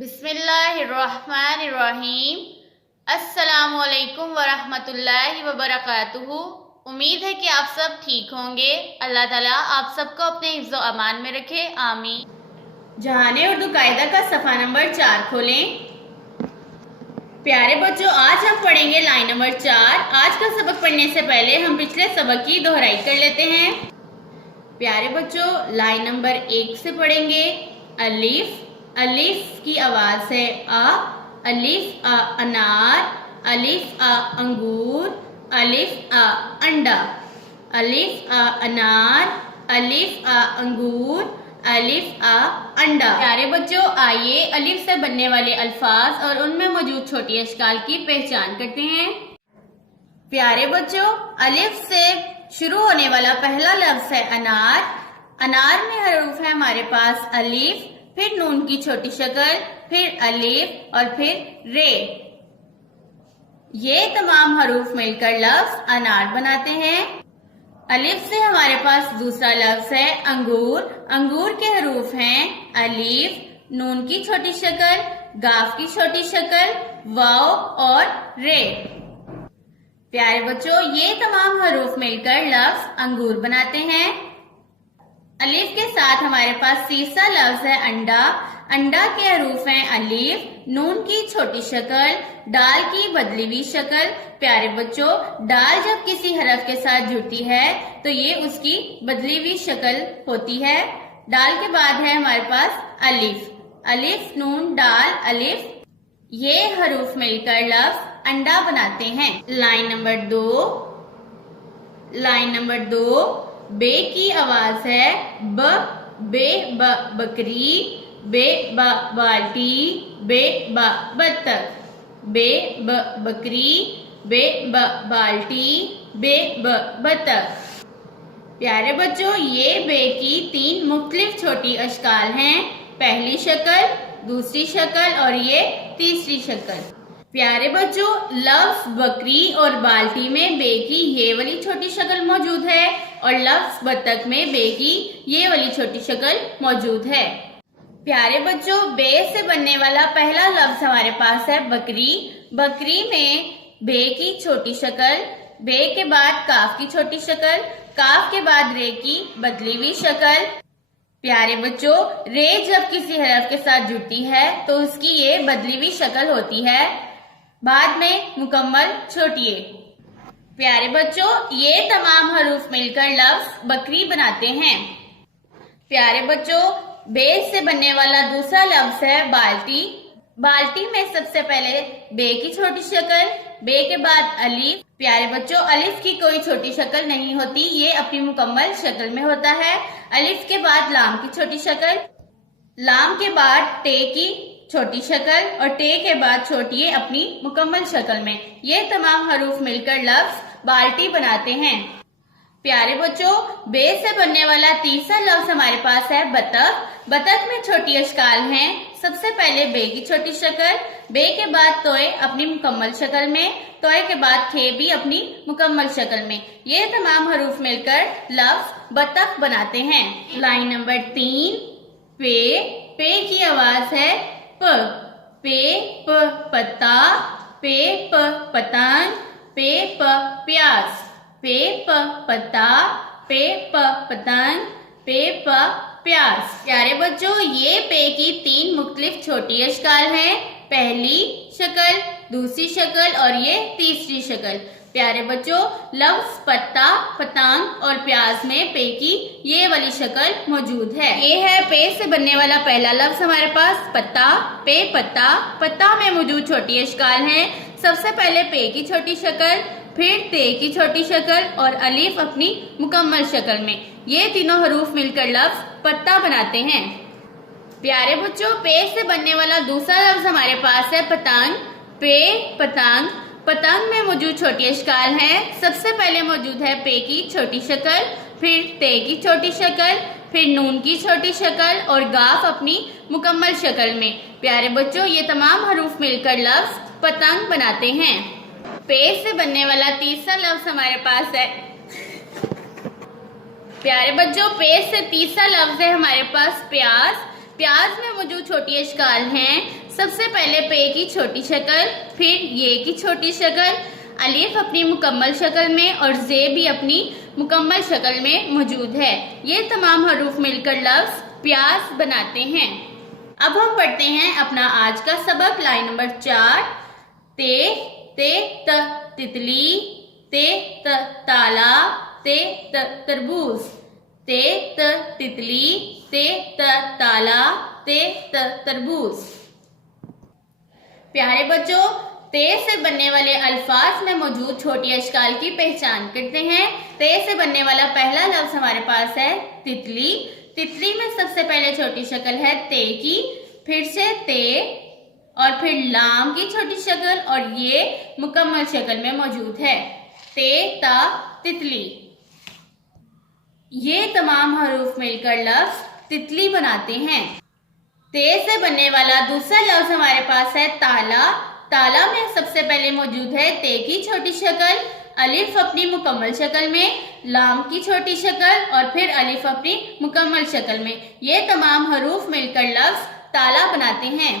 बिस्मिल्लाहिर्रहमानिर्रहीम। अस्सलामुअलैकुम वरहमतुल्लाहि वबरकातुहू। उम्मीद है कि आप सब ठीक होंगे। अल्लाह ताला आप सबको अपने हिफ्ज़ व अमान में रखे, आमीन। जहाने उर्दू कायदा का सफ़ा नंबर 4 खोलें। प्यारे बच्चों, आज हम पढ़ेंगे लाइन नंबर 4। आज का सबक पढ़ने से पहले हम पिछले सबक की दोहराई कर लेते हैं। प्यारे बच्चों, लाइन नंबर 1 से पढ़ेंगे। अलिफ, अलिफ की आवाज है अ। अलिफ अ अनार, अलिफ अ अंगूर, अलिफ अ अंडा। अलिफ अ अनार, अलिफ अ अंगूर, अलिफ अ अंडा। प्यारे बच्चों, आइए अलिफ से बनने वाले अल्फाज और उनमें मौजूद छोटी अशकाल की पहचान करते हैं। प्यारे बच्चों, अलिफ से शुरू होने वाला पहला लफ्ज है अनार। अनार में हरूफ है हमारे पास अलिफ, फिर नून की छोटी शक्ल, फिर अलिफ और फिर रे। ये तमाम हरूफ मिलकर लफ्ज अनार बनाते हैं। अलिफ से हमारे पास दूसरा लफ्ज है अंगूर। अंगूर के हरूफ हैं अलिफ, नून की छोटी शक्ल, गाफ की छोटी शक्ल, वाव और रे। प्यारे बच्चों, ये तमाम हरूफ मिलकर लफ्ज अंगूर बनाते हैं। अलिफ के साथ हमारे पास तीसरा लफ्ज है अंडा। अंडा के हरूफ हैं अलिफ, नून की छोटी शक्ल, डाल की बदली हुई शक्ल। प्यारे बच्चों, डाल जब किसी हरफ के साथ जुड़ती है तो ये उसकी बदली हुई शक्ल होती है। डाल के बाद है हमारे पास अलिफ। अलिफ, नून, डाल, अलिफ, ये हरूफ मिलकर लफ्ज अंडा बनाते हैं। Line number 2। लाइन नंबर 2, बे की आवाज है ब। बे ब बकरी, बे ब बाल्टी, बे ब बत्तख। बे ब बकरी, बे ब बाल्टी, बे ब बत्तख। प्यारे बच्चों, ये बे की 3 मुख्तलिफ छोटी अशकाल हैं। पहली शक्ल, दूसरी शक्ल और ये तीसरी शक्ल। प्यारे बच्चों, लफ्ज बकरी और बाल्टी में बे की ये वाली छोटी शक्ल मौजूद है और लफ्ज बत्तख में बे की ये वाली छोटी शक्ल मौजूद है। प्यारे बच्चों, बे से बनने वाला पहला लफ्ज हमारे पास है बकरी। बकरी में बे की छोटी शक्ल, बे के बाद काफ की छोटी शक्ल, काफ के बाद रे की बदली हुई शक्ल। प्यारे बच्चों, रे जब किसी हरफ के साथ जुड़ती है तो उसकी ये बदली हुई शक्ल होती है, बाद में मुकम्मल छोटी ए। प्यारे बच्चों, ये तमाम हरूफ मिलकर लफ्ज बकरी बनाते हैं। प्यारे बच्चों, बे से बनने वाला दूसरा लफ्ज है बाल्टी। बाल्टी में सबसे पहले बे की छोटी शक्ल, बे के बाद अलिफ। प्यारे बच्चों, अलिफ की कोई छोटी शक्ल नहीं होती, ये अपनी मुकम्मल शक्ल में होता है। अलिफ के बाद लाम की छोटी शक्ल, लाम के बाद टे की छोटी शक्ल और टे के बाद छोटी ए अपनी मुकम्मल शक्ल में। ये तमाम हरूफ मिलकर लफ्ज बाल्टी बनाते हैं। प्यारे बच्चों, बे से बनने वाला तीसरा लफ्ज हमारे पास है बतख। बतख में छोटी अशकाल हैं। सबसे पहले बे की छोटी शक्ल, बे के बाद तोए अपनी मुकम्मल शक्ल में, तोए के बाद खे भी अपनी मुकम्मल शक्ल में। ये तमाम हरूफ मिलकर लफ्ज बतख बनाते हैं। लाइन नंबर 3, पे। पे की आवाज है प। पे प पत्ता, पे प पतंग, पे प प्याज। पे प पत्ता, पे प पतंग, पे प प्याज। प्यारे बच्चों, ये पे की 3 मुख्तलिफ छोटी अशकाल हैं। पहली शक्ल, दूसरी शक्ल और ये तीसरी शक्ल। प्यारे बच्चों, लफ्ज पत्ता, पतंग और प्याज में पे की ये वाली शक्ल मौजूद है। ये है पे से बनने वाला पहला लफ्ज हमारे पास पत्ता। पे पत्ता। पत्ता में मौजूद छोटी अशकाल हैं। सबसे पहले पे की छोटी शक्ल, फिर ते की छोटी शक्ल और अलिफ अपनी मुकम्मल शक्ल में। ये तीनों हरूफ मिलकर लफ्ज पत्ता बनाते हैं। प्यारे बच्चों, पे से बनने वाला दूसरा लफ्ज हमारे पास है पतंग। पे पतंग। पतंग में मौजूद छोटी अशकाल हैं। सबसे पहले मौजूद है पे की छोटी शक्ल, फिर ते की छोटी शक्ल, फिर नून की छोटी शक्ल और गाफ अपनी मुकम्मल शक्ल में। प्यारे बच्चों, ये तमाम हरूफ मिलकर लफ्ज पतंग बनाते हैं। पे से बनने वाला तीसरा लफ्ज हमारे पास है। प्यारे बच्चों, पे से तीसरा लफ्ज है हमारे पास प्याज। प्याज में मौजूद छोटी अशकाल हैं। सबसे पहले पे की छोटी शक्ल, फिर ये की छोटी शक्ल, अलिफ अपनी मुकम्मल शक्ल में और जे भी अपनी मुकम्मल शक्ल में मौजूद है। ये तमाम हरूफ मिलकर लफ्ज प्याज बनाते हैं। अब हम पढ़ते हैं अपना आज का सबक। Line number 4। ते तितली, ते ताला, ते तरबूज। ते तितली, ते ताला, ते तरबूज। प्यारे बच्चों, ते से बनने वाले अल्फाज में मौजूद छोटी अशकाल की पहचान करते हैं। ते से बनने वाला पहला लफ्ज हमारे पास है तितली। तितली में सबसे पहले छोटी शक्ल है ते की, फिर से ते और फिर लाम की छोटी शक्ल और ये मुकम्मल शक्ल में मौजूद है। ते ता तितली। ये तमाम हरूफ मिलकर लफ्ज तितली बनाते हैं। ते से बनने वाला दूसरा लफ्ज हमारे पास है ताला। ताला में सबसे पहले मौजूद है ते की छोटी शक्ल, अलिफ अपनी मुकम्मल शक्ल में, लाम की छोटी शक्ल और फिर अलिफ अपनी मुकम्मल शक्ल में। ये तमाम हरूफ मिलकर लफ्ज ताला बनाते हैं।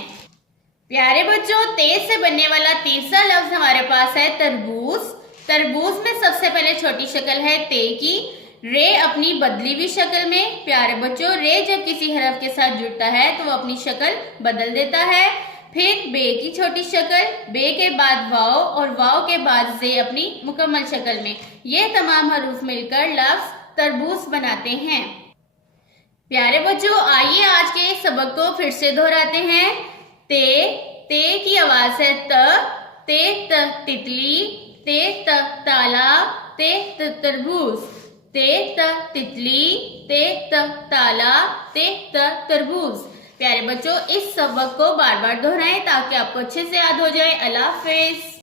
प्यारे बच्चों, ते से बनने वाला तीसरा लफ्ज हमारे पास है तरबूज। तरबूज में सबसे पहले छोटी शक्ल है ते की, रे अपनी बदली हुई शक्ल में। प्यारे बच्चों, रे जब किसी हरफ के साथ जुड़ता है तो वो अपनी शक्ल बदल देता है। फिर बे की छोटी शक्ल, बे के बाद वाव और वाव के बाद जे अपनी मुकम्मल शक्ल में। ये तमाम हरूफ मिलकर लफ्ज तरबूज बनाते हैं। प्यारे बच्चों, आइए आज के इस सबक को फिर से दोहराते हैं। ते की आवाज है ते तितली, ते ताला, ते तरबूज। ते तितली, ते ताला, ते तरबूज। प्यारे बच्चों, इस सबक को बार बार दोहराएं ताकि आपको अच्छे से याद हो जाए। अल्लाह हाफिज।